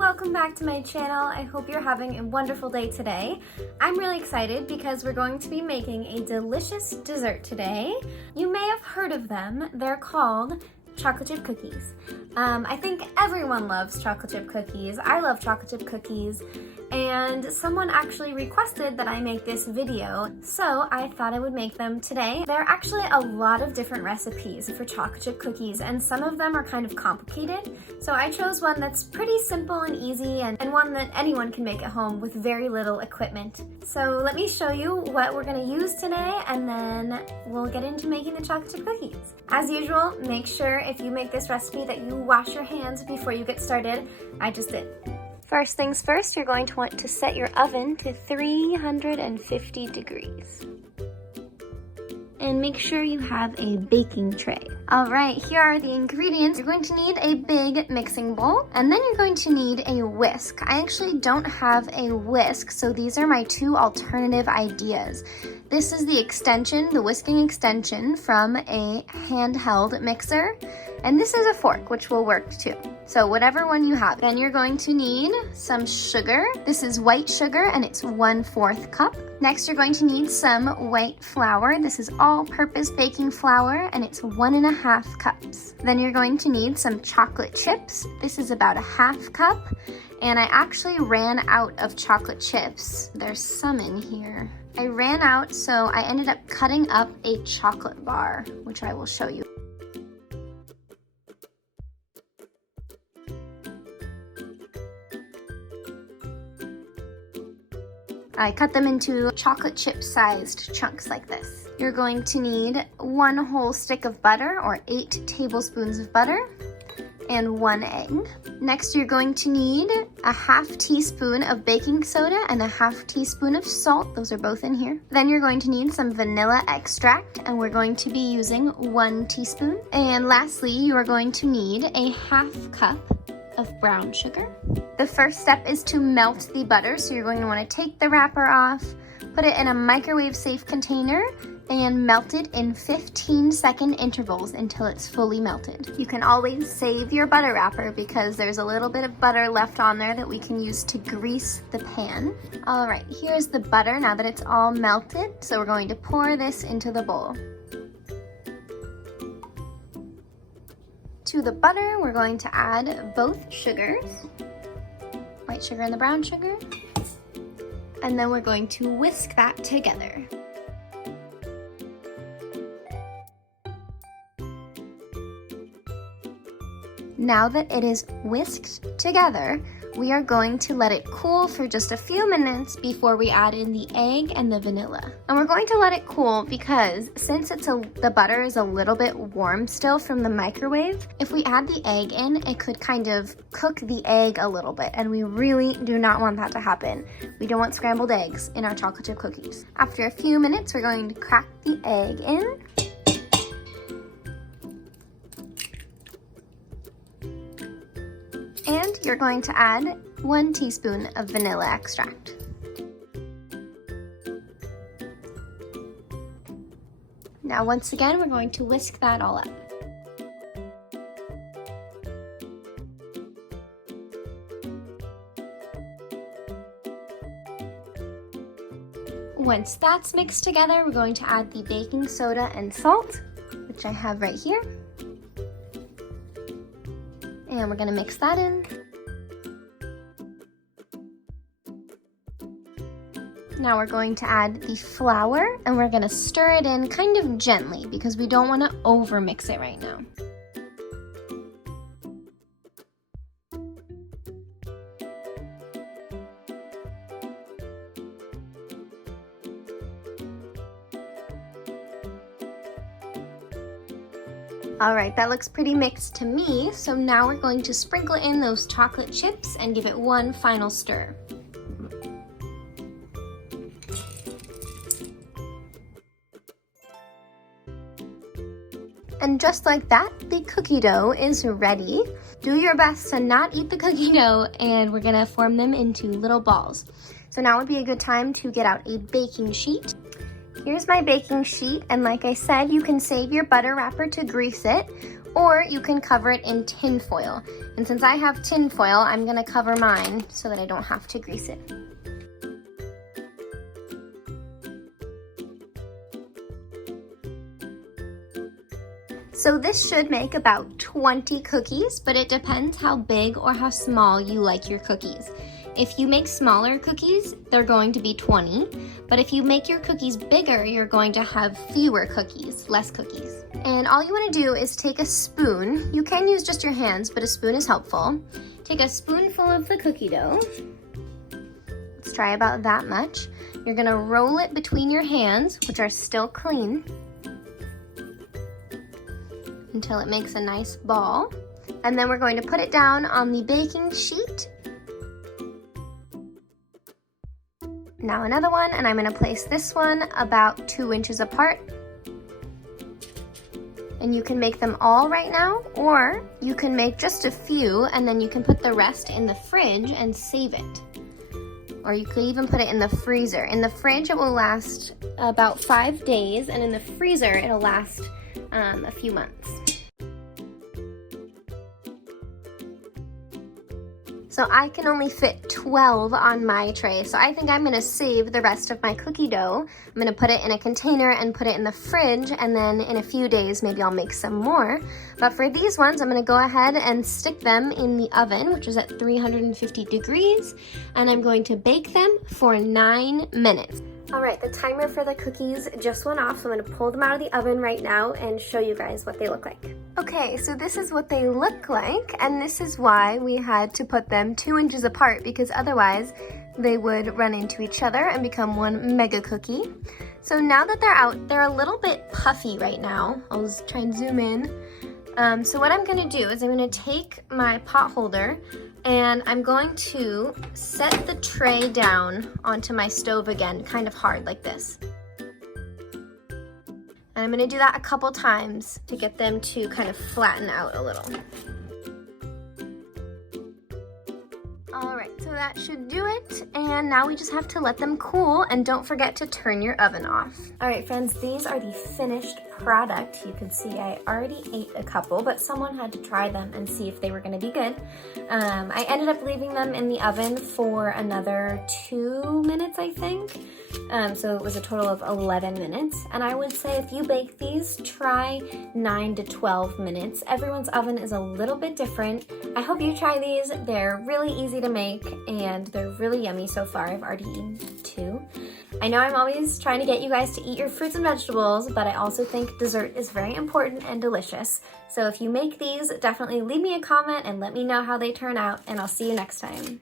welcome back to my channel. I hope you're having a wonderful day today. I'm really excited because we're going to be making a delicious dessert today. You may have heard of them. They're called chocolate chip cookies. I think everyone loves chocolate chip cookies. I love chocolate chip cookies, and someone actually requested that I make this video, so I thought I would make them today. There are actually a lot of different recipes for chocolate chip cookies, and some of them are kind of complicated, so I chose one that's pretty simple and easy, and one that anyone can make at home with very little equipment. So let me show you what we're gonna use today, and then we'll get into making the chocolate chip cookies. As usual, make sure if you make this recipe that you wash your hands before you get started. I just did. First things first, you're going to want to set your oven to 350 degrees. And make sure you have a baking tray. All right, here are the ingredients. You're going to need a big mixing bowl, and then you're going to need a whisk. I actually don't have a whisk, so these are my two alternative ideas. This is the extension, the whisking extension from a handheld mixer, and this is a fork, which will work too. So whatever one you have. Then you're going to need some sugar. This is white sugar, and it's 1/4 cup. Next, you're going to need some white flour. This is all-purpose baking flour, and it's 1½ cups. Then you're going to need some chocolate chips. This is about 1/2 cup, and I actually ran out of chocolate chips. There's some in here. I ran out, so I ended up cutting up a chocolate bar, which I will show you. I cut them into chocolate chip sized chunks like this. You're going to need 1 whole stick of butter, or 8 tablespoons of butter, and 1 egg. Next, you're going to need a 1/2 teaspoon of baking soda and a 1/2 teaspoon of salt. Those are both in here. Then you're going to need some vanilla extract, and we're going to be using 1 teaspoon. And lastly, you are going to need a 1/2 cup of brown sugar. The first step is to melt the butter, so you're going to want to take the wrapper off, put it in a microwave safe container, and melt it in 15-second intervals until it's fully melted. You can always save your butter wrapper because there's a little bit of butter left on there that we can use to grease the pan. All right, here's the butter now that it's all melted, so we're going to pour this into the bowl. To the butter, we're going to add both sugars, white sugar and the brown sugar, and then we're going to whisk that together. Now that it is whisked together, we are going to let it cool for just a few minutes before we add in the egg and the vanilla. And we're going to let it cool because since the butter is a little bit warm still from the microwave, if we add the egg in, it could kind of cook the egg a little bit, and we really do not want that to happen. We don't want scrambled eggs in our chocolate chip cookies. After a few minutes, we're going to crack the egg in. And you're going to add 1 teaspoon of vanilla extract. Now once again, we're going to whisk that all up. Once that's mixed together, we're going to add the baking soda and salt, which I have right here. And we're gonna mix that in. Now we're going to add the flour, and we're gonna stir it in kind of gently because we don't wanna over mix it right now. All right, that looks pretty mixed to me, so now we're going to sprinkle in those chocolate chips and give it one final stir. And just like that, the cookie dough is ready. Do your best to not eat the cookie dough, and we're gonna form them into little balls. So now would be a good time to get out a baking sheet. Here's my baking sheet, and like I said, you can save your butter wrapper to grease it, or you can cover it in tin foil. And since I have tin foil, I'm gonna cover mine so that I don't have to grease it. So this should make about 20 cookies, but it depends how big or how small you like your cookies. If you make smaller cookies, they're going to be 20, but if you make your cookies bigger, you're going to have fewer cookies, less cookies. And all you want to do is take a spoon. You can use just your hands, but a spoon is helpful. Take a spoonful of the cookie dough. Let's try about that much. You're gonna roll it between your hands, which are still clean, until it makes a nice ball. And then we're going to put it down on the baking sheet. Now another one, and I'm gonna place this one about 2 inches apart. And you can make them all right now, or you can make just a few and then you can put the rest in the fridge and save it. Or you could even put it in the freezer. In the fridge, it will last about 5 days, and in the freezer, it'll last a few months. So I can only fit 12 on my tray, so I think I'm gonna save the rest of my cookie dough. I'm gonna put it in a container and put it in the fridge, and then in a few days maybe I'll make some more. But for these ones, I'm gonna go ahead and stick them in the oven, which is at 350 degrees, and I'm going to bake them for 9 minutes. All right, the timer for the cookies just went off, so I'm gonna pull them out of the oven right now and show you guys what they look like. Okay, so this is what they look like, and this is why we had to put them 2 inches apart, because otherwise they would run into each other and become one mega cookie. So now that they're out, they're a little bit puffy right now. I'll just try and zoom in. So what I'm gonna do is I'm gonna take my pot holder and I'm going to set the tray down onto my stove again, kind of hard like this. And I'm gonna do that a couple times to get them to kind of flatten out a little. All right, so that should do it. And now we just have to let them cool, and don't forget to turn your oven off. All right, friends, these are the finished product. You can see I already ate a couple, but someone had to try them and see if they were gonna be good. I ended up leaving them in the oven for another 2 minutes, I think. So it was a total of 11 minutes. And I would say if you bake these, try 9 to 12 minutes. Everyone's oven is a little bit different. I hope you try these. They're really easy to make and they're really yummy so far. I've already eaten 2. I know I'm always trying to get you guys to eat your fruits and vegetables, but I also think dessert is very important and delicious. So if you make these, definitely leave me a comment and let me know how they turn out, and I'll see you next time.